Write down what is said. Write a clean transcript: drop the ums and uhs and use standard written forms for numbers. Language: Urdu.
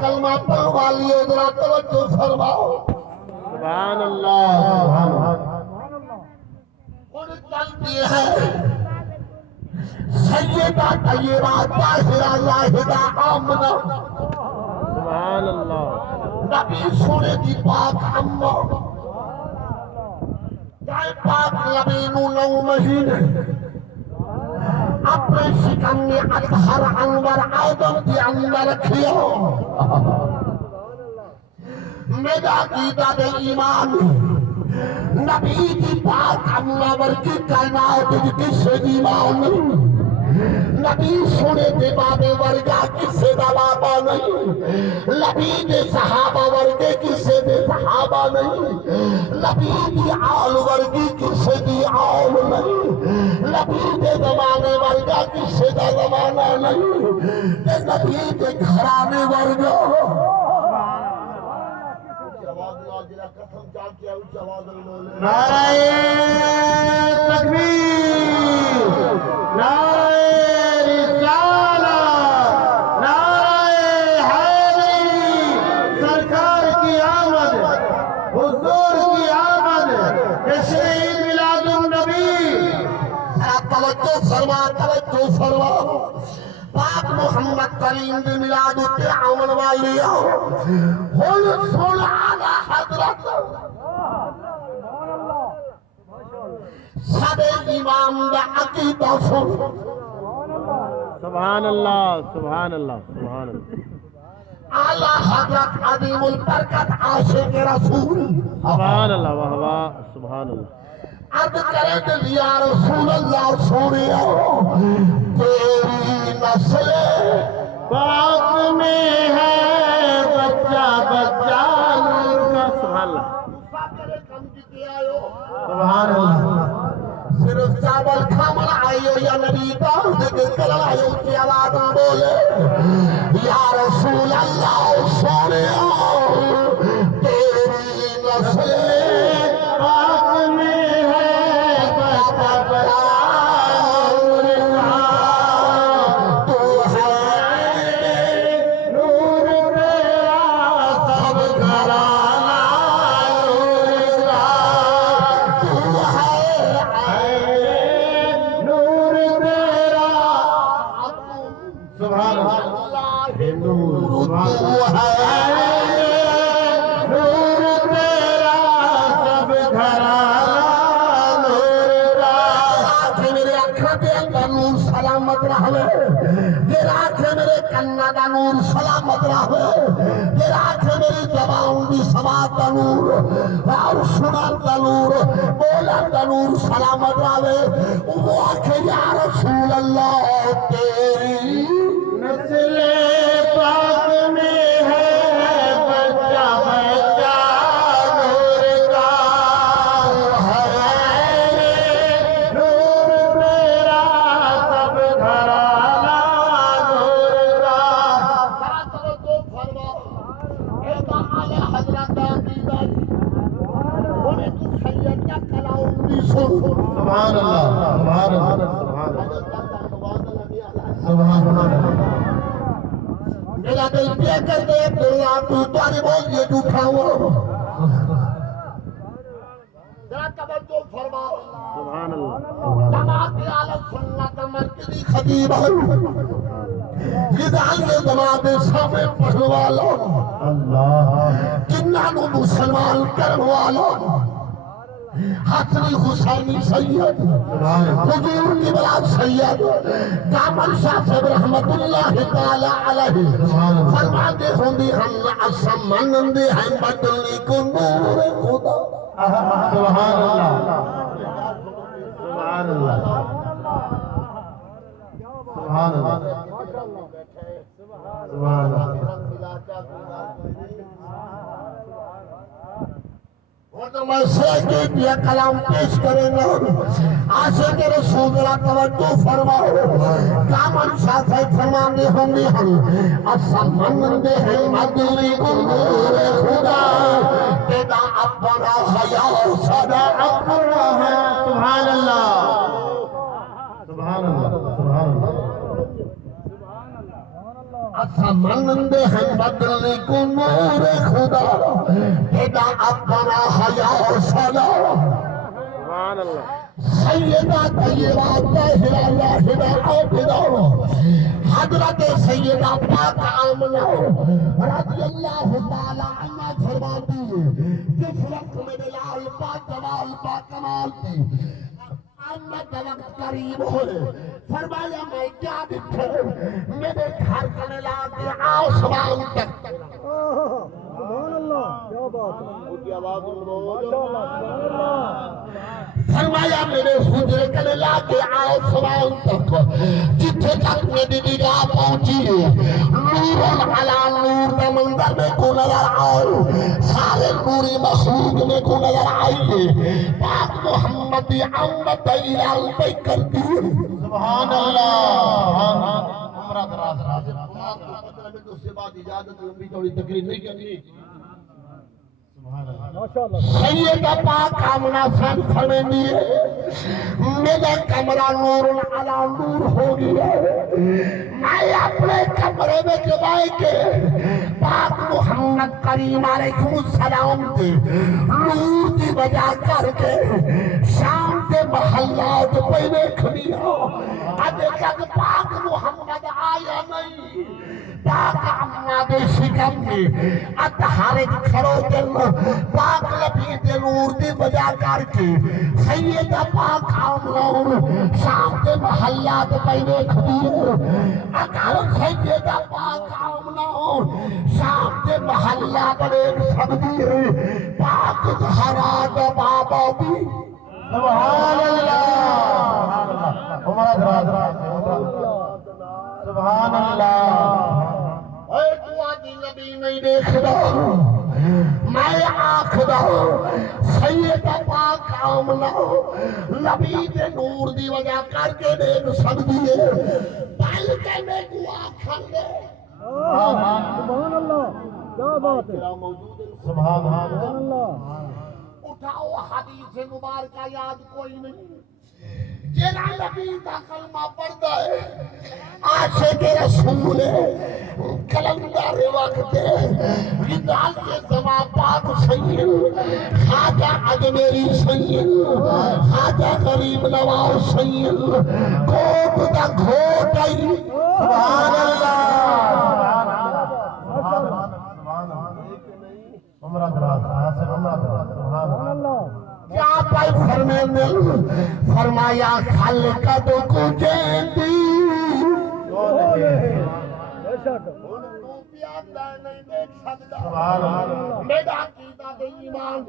کلمہ پڑھوا لیے ذرا توجہ فرماؤ سبحان اللہ سبحان اللہ اور چلتی ہے سیدہ طیبہ طاہرہ لاہدہ آمنہ سبحان اللہ نبی سونے دی پاک اماں جائے پاک لبینو 9 مہینے اپنے شکم میں اطہر انور آدم دی اندر رکھیا میرا عقیدہ دے ایمان نبی دی پاک اماں ورکی کائنات دی کسے دی ایمان نہیں نبی سونے دے بابے ورگا کسے دا بابا نہیں نبی دے صحابہ ورگے کسے دے صحابہ نہیں نبی دی آل ورگی کسے دی آل نہیں نبی دے زمانے ورگا کسے دا زمانہ نہیں نبی دے گھرانے ورگا نعرہ تکبیر نعرہ رسالہ نعرہ حیدری سرکار کی آمد حضور کی آمد تشریف میلاد النبی توجہ فرما پاک محمد کریم دی میلاد تے آمن والی ہن سن آلا حضرت سارے امام دا عقیدہ سن سبحان اللہ سبحان اللہ سبحان اللہ اعلی حضرت عظیم البرکت عاشق رسول سبحان اللہ واہ واہ سبحان اللہ عرض کرے دل یا رسول اللہ سونیا تیری نسل پاک میں ہے بچہ بچہ نور کا سبحان اللہ سبحان اللہ صرف چاول کھامن آئیو یا نبی داؤد ذکر آئیو کی آواز بولے یا رسول اللہ سونیا تیری نسل پاک میں ہے بچہ بچہ کنا دا نور سلامت رہے یہ رات ہے میری زبان دی سماعت دا نور اور سنن دا نور بولن دا نور سلامت رہے وہ آکھے یا رسول اللہ تیری نسل پاک میں ہے بچہ بچہ نور کا ہے نور میرا سب گھرانہ سبحان اللہ سبحان اللہ سبحان اللہ میرا دل پہ کر دے دنیا تو تاری بول یہ جھوٹا ہوا ذرا توجہ فرماؤ سبحان اللہ جماعت اہل سنت مرکزی خطیب نظام جماعت سامنے پڑھنے والا اللہ جنہاں مسلمان کرنے والا حسنی حسینی سید حضور کی بلاد سید کامل شاہ صاحب رحمت اللہ تعالی علیہ فرماتے ہوندی ہم اسمانندے ہیں بدلی کو نور خدا سبحان اللہ سبحان اللہ سبحان اللہ سبحان اللہ میں سیدی یہ کلام پیش کریں گا عاشق رسول اللہ توجہ فرماؤ کامل شاہ سے فرمانے ہوں گے ہم اسمانندے ہیں مدلی کو نور خدا تیدا اپنا حیاء صدا اپنا حیاء سبحان اللہ سبحان اللہ سبحان اللہ اصا منندے ہیں بدلنے کو نور خدا تیدا اپنا حیا سنا سبحان اللہ سیدہ طیبہ طاہرہ لاہدہ عابدہ حضرت سیدہ پاک آمنہ رضی اللہ تعالی عنہ فرماتی ہے جس وقت میرے لال پاک جمال پاک کمال تھی امت وقت قریب ہوئے فرمایا میں کیا دکھے میرے گھر کنے لاتے آسمان تک سبحان اللہ کیا بات ہے ان کی آواز فرمایا میرے حجرے کنے لاتے آسمان تک جتھے تک میری نگاہ پہنچی ہے نور علی نور میں منظر میں کو نظر آئے سارے نوری مخلوق میں کو نظر آئیے پاک محمد امت الال پہ کرتی ہے سبحان اللہ عمرہ دراز راز میں تو اس سے بعد اجازت لمبی چوڑی تقریر نہیں کرنی سیدہ پاک آمنہ سن فرمینی ہے میرا کمرہ نور علی نور ہو گیا میں اپنے کمرے میں جبائے کے پاک محمد کریم علیہ السلام کے نور کی وجہ کر کے شام کے محلات پہنے کھڑی ہو ابھی تک پاک محمد آیا نہیں پاک امنا دے شکم میں اتحارے کھڑو دل پاک لبید نور دی بجا کر کے سیدہ پاک آمنا شام کے محلات پہنے کھڑی اگر سیدہ پاک آمنا شام کے محلات دیکھ سکتی ہے پاک زہرات بابا بھی سبحان اللہ عمرہ دراز راز سبحان اللہ اے تو آدھی نبی نہیں دیکھدا میں آکھدا سیدہ پاک آمنہ نبی دے نور دی وجہ کر کے دیکھ سکتی ہے بلکہ میں کو آکھن دے سبحان اللہ کیا بات ہے سبحان اللہ اٹھاؤ حدیث مبارکہ یاد کوئی نہیں جینا نبی دا کلمہ پڑھتا ہے عاشق رسول کلندر وقت ردال کے زمان پاک سید خواجہ اجمیری سید خواجہ غریب نواز سید کوٹ دا گھوٹ آئی سبحان اللہ عمرہ دراز راز عمرہ دراز سبحان اللہ کیا پائی فرمینے فرمایا خلقت کو جیندی میرا عقیدہ دے ایمان